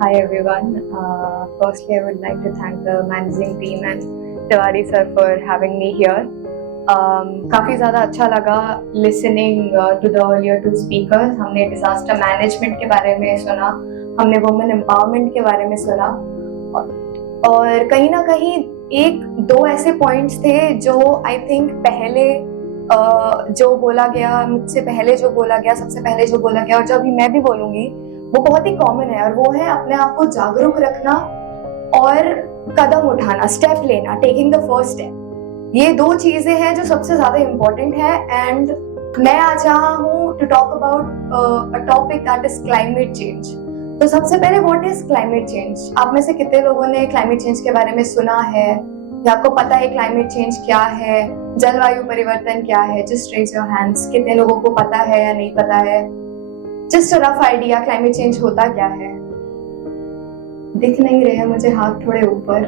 Hi everyone. Firstly, I would like to thank the managing team and Tiwari sir for having me here. काफ़ी ज़्यादा अच्छा लगा listening to the earlier two speakers. हमने disaster management के बारे में सुना, हमने women empowerment के बारे में सुना और कहीं ना कहीं एक दो ऐसे points थे जो I think पहले जो बोला गया, मुझसे पहले जो बोला गया, सबसे पहले जो बोला गया और जो अभी मैं भी बोलूँगी वो बहुत ही कॉमन है और वो है अपने आप को जागरूक रखना और कदम उठाना, स्टेप लेना, टेकिंग द फर्स्ट स्टेप। ये दो चीजें हैं जो सबसे ज्यादा इम्पोर्टेंट है एंड मैं आज यहाँ हूँ to talk about a topic that is climate change. तो सबसे पहले व्हाट इज क्लाइमेट चेंज? आप में से कितने लोगों ने क्लाइमेट चेंज के बारे में सुना है या आपको पता है क्लाइमेट चेंज क्या है, जलवायु परिवर्तन क्या है? Just raise your hands. कितने लोगों को पता है या नहीं पता है? Just rough idea climate change होता क्या है? दिख नहीं रहे हैं मुझे हाथ थोड़े ऊपर।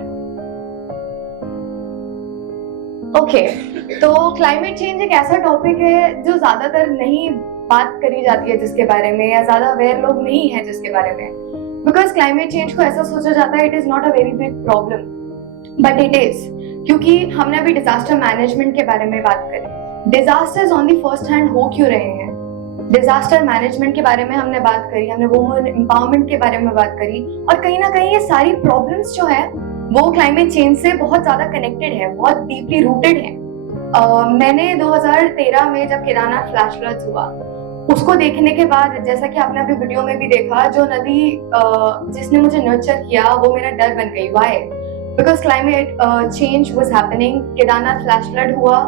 ओके, तो क्लाइमेट चेंज एक ऐसा टॉपिक है जो ज्यादातर नहीं बात करी जाती है जिसके बारे में, या ज्यादा अवेयर लोग नहीं है जिसके बारे में, बिकॉज क्लाइमेट चेंज को ऐसा सोचा जाता है it is not a very big problem, but it is. क्योंकि हमने अभी डिजास्टर मैनेजमेंट के बारे में बात करी। Disasters on the first hand हो क्यों रहे हैं? डिजास्टर मैनेजमेंट के बारे में हमने बात करी, हमने वुमेन एम्पावरमेंट के बारे में बात करी और कहीं ना कहीं ये सारी प्रॉब्लम्स जो है वो क्लाइमेट चेंज से बहुत ज्यादा कनेक्टेड है, बहुत डीपली रूटेड है। मैंने 2013 में जब केदारनाथ फ्लैश फ्लड्स हुआ उसको देखने के बाद, जैसा कि आपने अभी वीडियो में भी देखा, जो नदी जिसने मुझे नर्चर किया वो मेरा डर बन गई। Why? Because climate change was happening. Kedarnath flash flood हुआ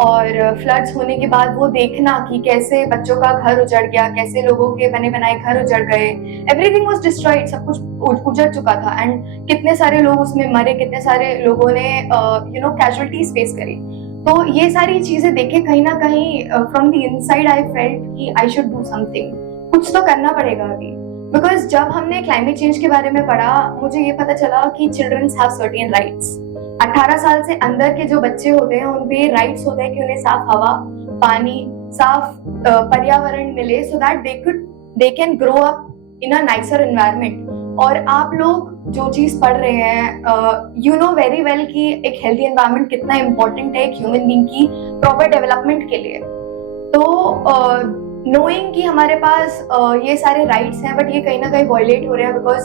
और फ्लड्स होने के बाद वो देखना कि कैसे बच्चों का घर उजड़ गया, कैसे लोगों के बने बनाए घर उजड़ गए, एवरीथिंग वाज डिस्ट्रॉयड, सब कुछ उजड़ चुका था एंड कितने सारे लोग उसमें मरे, कितने सारे लोगों ने कैजुअलिटीज फेस करी। तो ये सारी चीजें देखे कहीं ना कहीं from the inside I felt कि आई शुड डू समथिंग, कुछ तो करना पड़ेगा अभी। बिकॉज जब हमने क्लाइमेट चेंज के बारे में पढ़ा मुझे ये पता चला कि चिल्ड्रंस हैव सर्टेन राइट्स। 18 साल से अंदर के जो बच्चे होते हैं उन पे राइट्स होते हैं कि उन्हें साफ हवा, पानी, साफ पर्यावरण मिले, so that they can grow up in a nicer environment. और आप लोग जो चीज पढ़ रहे हैं यू नो वेरी वेल कि एक हेल्दी एनवायरनमेंट कितना इम्पोर्टेंट है एक ह्यूमन बीइंग की प्रॉपर डेवलपमेंट के लिए। तो नोइंग कि हमारे पास ये सारे राइट्स हैं बट ये कहीं ना कहीं वायलेट हो रहे हैं, बिकॉज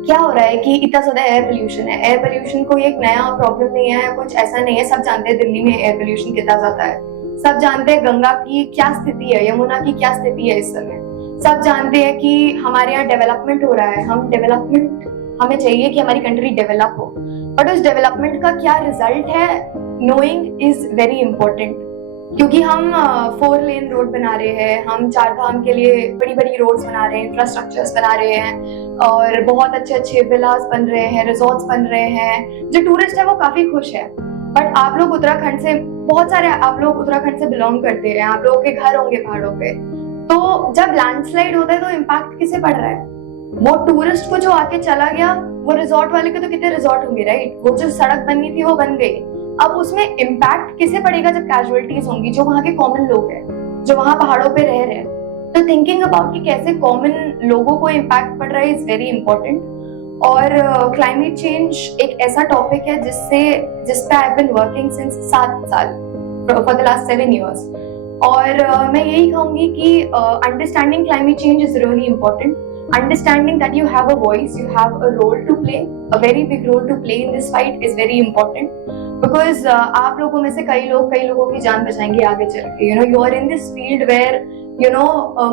क्या हो रहा है कि इतना ज्यादा एयर पोल्यूशन है। एयर पोल्यूशन कोई एक नया प्रॉब्लम नहीं है, कुछ ऐसा नहीं है। सब जानते हैं दिल्ली में एयर पोल्यूशन कितना ज्यादा है, सब जानते हैं गंगा की क्या स्थिति है, यमुना की क्या स्थिति है इस समय, सब जानते हैं कि हमारे यहाँ डेवलपमेंट हो रहा है। हमें चाहिए कि हमारी कंट्री डेवलप हो, बट उस डेवलपमेंट का क्या रिजल्ट है नोइंग इज वेरी इंपॉर्टेंट। क्योंकि हम 4 लेन रोड बना रहे हैं, हम 4 धाम के लिए बड़ी बड़ी रोड्स बना रहे हैं, इंफ्रास्ट्रक्चर्स बना रहे हैं और बहुत अच्छे अच्छे विलास बन रहे हैं, रिजॉर्ट्स बन रहे हैं। जो टूरिस्ट है वो काफी खुश है। बट आप लोग उत्तराखंड से, बहुत सारे आप लोग उत्तराखंड से बिलोंग करते हैं, आप लोगों के घर होंगे पहाड़ों पे, तो जब लैंडस्लाइड होता है तो इम्पैक्ट किसे पड़ रहा है? वो टूरिस्ट को जो आके चला गया, वो रिजॉर्ट वाले के तो कितने रिजॉर्ट होंगे, राइट? वो जो सड़क बननी थी वो बन गई। अब उसमें इम्पैक्ट किसे पड़ेगा जब कैजुअलिटीज होंगी? जो वहां के कॉमन लोग हैं, जो वहां पहाड़ों पे रह रहे हैं। तो थिंकिंग अबाउट कि कैसे कॉमन लोगों को इम्पैक्ट पड़ रहा है इज वेरी इंपॉर्टेंट। और क्लाइमेट चेंज एक ऐसा टॉपिक है जिस पे I have been working since 7 साल, फॉर द लास्ट 7 years। और मैं यही कहूंगी कि understanding climate change is really important. Understanding that you have a voice, you have a role to play, a very big role to play in this fight is very important, because आप लोगों में से कई लोगों की जान बचाएंगे आगे चल के। You are in this field where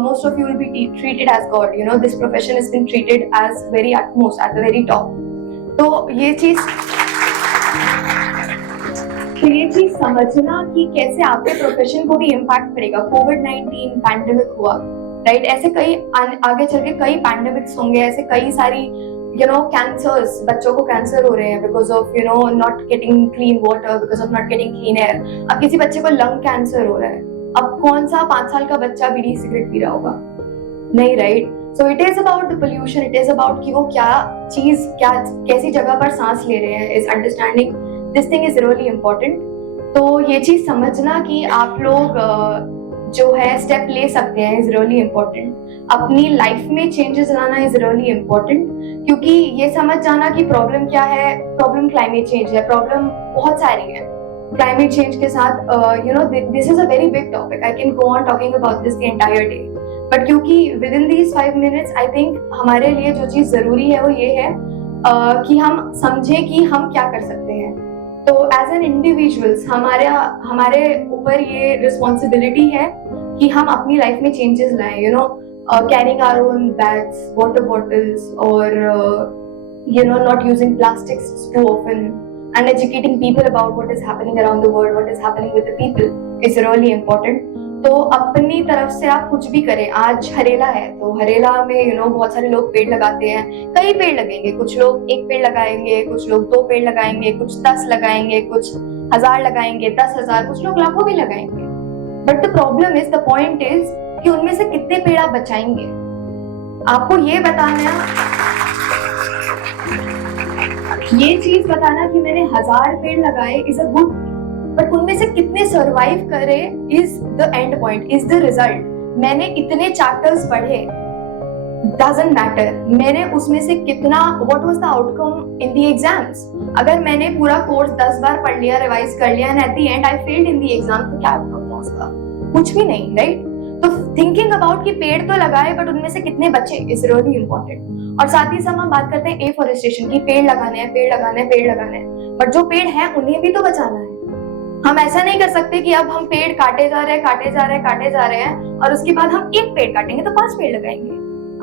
most of you will be treated as God. This profession has been treated as very utmost, at the very top. तो ये चीज समझना कि कैसे आपके प्रोफेशन को भी इम्पैक्ट पड़ेगा। कोविड-19 पैंडेमिक हुआ, राइट? ऐसे कई आगे चल के कई पैंडेमिक्स होंगे, ऐसे कई सारी कैंसर्स, बच्चों को कैंसर हो रहे हैं because of not getting clean water, because of not getting clean air. अब किसी बच्चे को लंग कैंसर हो रहा है, अब कौन सा 5 साल का बच्चा बीड़ी सिगरेट पी रहा होगा? नहीं, right? So it is about the pollution, it is about कि वो कैसी जगह पर सांस ले रहे हैं। Is understanding this thing is really important. तो ये चीज समझना कि आप लोग जो है स्टेप ले सकते हैं इज रियली इम्पोर्टेंट। अपनी लाइफ में चेंजेस लाना इज रियली इम्पोर्टेंट, क्योंकि ये समझ जाना कि प्रॉब्लम क्या है, प्रॉब्लम क्लाइमेट चेंज है, प्रॉब्लम बहुत सारी है क्लाइमेट चेंज के साथ। This is a very big topic, I can go on talking about this the entire day, but क्योंकि within these 5 minutes I think हमारे लिए जो चीज जरूरी है वो ये है कि हम समझें कि हम क्या कर सकते हैं। तो एज एन इंडिविजुअल्स हमारे ऊपर ये रिस्पॉन्सिबिलिटी है कि हम अपनी लाइफ में चेंजेस लाएं, carrying our own bags, water bottles, और not using plastics too often, and educating people about what is happening around the world, what is happening with the people is really important. तो अपनी तरफ से आप कुछ भी करें। आज हरेला है तो हरेला में बहुत सारे लोग पेड़ लगाते हैं, कई पेड़ लगेंगे, कुछ लोग 1 पेड़ लगाएंगे, कुछ लोग 2 पेड़ लगाएंगे, कुछ 10 लगाएंगे, कुछ 1000 लगाएंगे, 10,000, कुछ लोग लाखों भी लगाएंगे। But the problem is, the point is कि उनमें से कितने पेड़ आप बचाएंगे। आपको ये बताना, ये चीज बताना कि मैंने 1000 पेड़ लगाए इज अ गुड, बट उनमें से कितने सर्वाइव करे is the end point, is the result. मैंने इतने चैप्टर्स पढ़े, डजंट मैटर, मैंने उसमें से कितना, what was the outcome in the exams. अगर मैंने पूरा कोर्स 10 बार पढ़ लिया, रिवाइज कर लिया, and at the and I failed in the exam, तो क्या आउटकम था उसका? कुछ भी नहीं, राइट? तो थिंकिंग अबाउट कि पेड़ तो लगाए बट उनमें से कितने बचे इज रियली इंपॉर्टेंट। और साथ ही साथ हम बात करते हैं एफॉरेस्टेशन की, पेड़ लगाने हैं, पेड़ लगाने हैं, पेड़ लगाने हैं, बट जो पेड़ है उन्हें भी तो बचाना है। हम ऐसा नहीं कर सकते कि अब हम पेड़ काटे जा रहे हैं और उसके बाद हम 1 पेड़ काटेंगे तो 5 पेड़ लगाएंगे।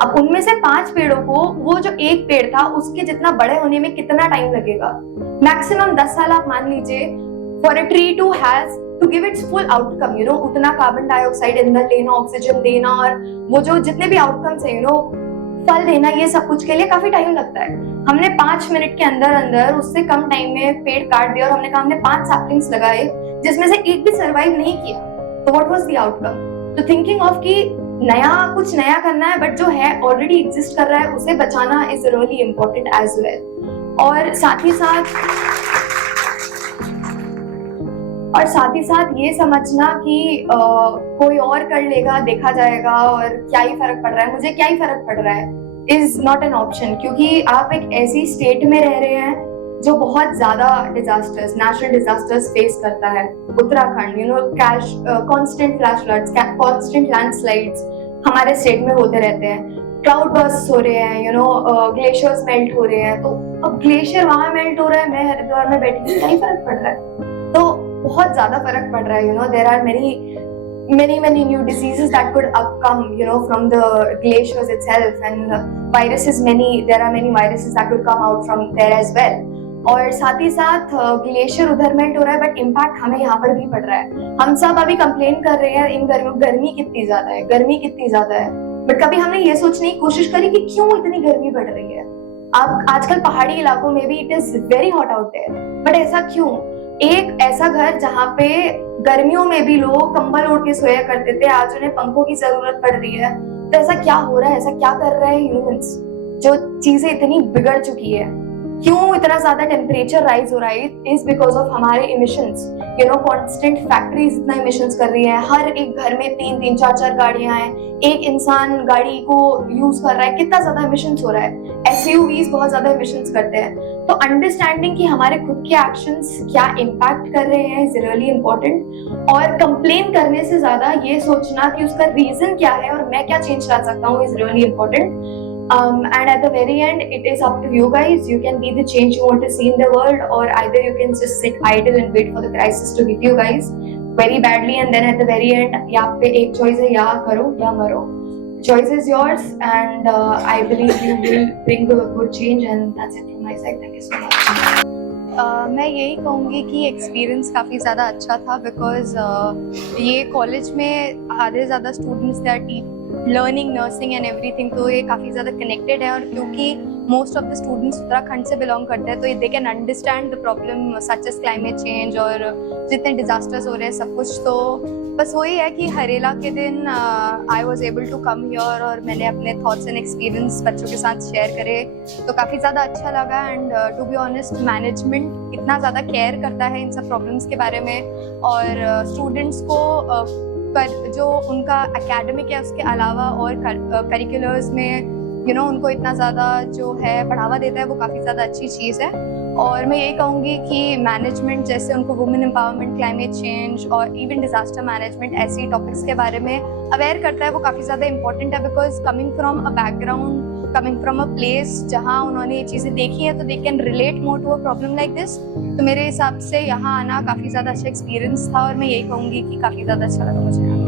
अब उनमें से 5 पेड़ों को, वो जो 1 पेड़ था उसके जितना बड़े होने में कितना टाइम लगेगा? मैक्सिमम 10 साल आप मान लीजिए for a tree to give its full outcome, उतना कार्बन डाइऑक्साइड अंदर लेना, ऑक्सीजन देना, और वो जो जितने भी आउटकम्स है फल देना, ये सब कुछ के लिए काफी टाइम लगता है। हमने 5 मिनट के अंदर उससे कम टाइम में पेड़ काट दिया और हमने कहा हमने 5 सैपलिंग्स लगाए जिसमें से 1 भी सर्वाइव नहीं किया, तो व्हाट वाज द आउटकम? तो थिंकिंग ऑफ कि कुछ नया करना है, बट जो है ऑलरेडी एग्जिस्ट कर रहा है उसे बचाना is really important as well. और साथ ही साथ ये समझना कि कोई और कर लेगा, देखा जाएगा, और क्या ही फर्क पड़ रहा है, मुझे क्या ही फर्क पड़ रहा है, इज नॉट एन ऑप्शन। क्योंकि आप एक ऐसी स्टेट में रह रहे हैं जो बहुत ज्यादा डिजास्टर्स, नेचुरल डिजास्टर्स फेस करता है। Uttarakhand, constant flash floods, constant landslides हमारे स्टेट में होते रहते हैं, क्लाउड बर्स्ट हो रहे हैं, ग्लेशियर्स मेल्ट हो रहे हैं। तो अब ग्लेशियर वहां मेल्ट हो रहा है, मैं हरिद्वार में बैठी हूँ, क्या ही फर्क पड़ रहा है? तो बहुत ज्यादा फर्क पड़ रहा है। There are many new diseases that could come from the glaciers itself, and there are many viruses that could come out from there as well. और साथ ही साथ ग्लेशियर उधर मेल्ट हो रहा है, बट इम्पैक्ट हमें यहाँ पर भी पड़ रहा है। हम सब अभी कंप्लेन कर रहे हैं इन गर्मी कितनी ज्यादा है, बट कभी हमने ये सोचने की कोशिश करी कि क्यों इतनी गर्मी बढ़ रही है। अब आजकल पहाड़ी इलाकों में भी it is very hot out there, but ऐसा क्यों? एक ऐसा घर जहाँ पे गर्मियों में भी लोग कंबल ओढ़ के सोया करते थे, आज उन्हें पंखों की जरूरत पड़ रही है। तो ऐसा क्या हो रहा है, ऐसा क्या कर रहे हैं ह्यूमंस, जो चीजें इतनी बिगड़ चुकी है? क्यों इतना ज्यादा टेम्परेचर राइज हो रहा है? इज बिकॉज ऑफ हमारे इमिशंस। कांस्टेंट फैक्ट्रीज इतना इमिशंस कर रही है, हर एक घर में 3-3, 4-4 गाड़ियां हैं, एक इंसान गाड़ी को यूज कर रहा है, कितना ज्यादा इमिशंस हो रहा है। एसयूवीज बहुत ज्यादा इमिशंस करते हैं। तो अंडरस्टैंडिंग कि हमारे खुद के एक्शंस क्या इम्पैक्ट कर रहे हैं इज रियली इम्पोर्टेंट। और कंप्लेन करने से ज्यादा ये सोचना कि उसका रीजन क्या है और मैं क्या चेंज ला सकता हूँ is really important. And at the very end, it is up to you guys. You can be the change you want to see in the world, or either you can just sit idle and wait for the crisis to hit you guys very badly, and then at the very end, यहाँ पे एक choice है, या करो या मरो. Choice is yours, and I believe you will bring a good change, and that's it from my side. Thank you so much. मैं यही कहूँगी कि एक्सपीरियंस काफ़ी ज़्यादा अच्छा था, बिकॉज ये कॉलेज में आधे ज़्यादा students they are learning nursing and everything, तो ये काफ़ी ज़्यादा कनेक्टेड है। और क्योंकि most of the students Uttarakhand से बिलोंग करते हैं, तो they can understand the problem such as climate change और जितने डिजास्टर्स हो रहे हैं सब कुछ। तो बस वही है कि हरेला के दिन I was able to come here, और मैंने अपने थॉट्स एंड एक्सपीरियंस बच्चों के साथ शेयर करे, तो काफ़ी ज़्यादा अच्छा लगा। And to be honest, management इतना ज़्यादा केयर करता है इन सब प्रॉब्लम्स के बारे में, और स्टूडेंट्स को जो उनका एकेडमिक है उसके अलावा और करिकुलर्स में उनको इतना ज़्यादा जो है बढ़ावा देता है, वो काफ़ी ज़्यादा अच्छी चीज़ है। और मैं यही कहूँगी कि मैनेजमेंट जैसे उनको वुमेन एम्पावरमेंट, क्लाइमेट चेंज और इवन डिजास्टर मैनेजमेंट ऐसी टॉपिक्स के बारे में अवेयर करता है, वो काफ़ी ज़्यादा इंपॉर्टेंट है। Because coming from a background, coming from a place जहाँ उन्होंने ये चीज़ें देखी है, तो they can relate more to a problem like this. तो मेरे हिसाब से यहाँ आना काफ़ी ज़्यादा अच्छा एक्सपीरियंस था और मैं यही कहूँगी कि काफ़ी ज़्यादा अच्छा लगा मुझे।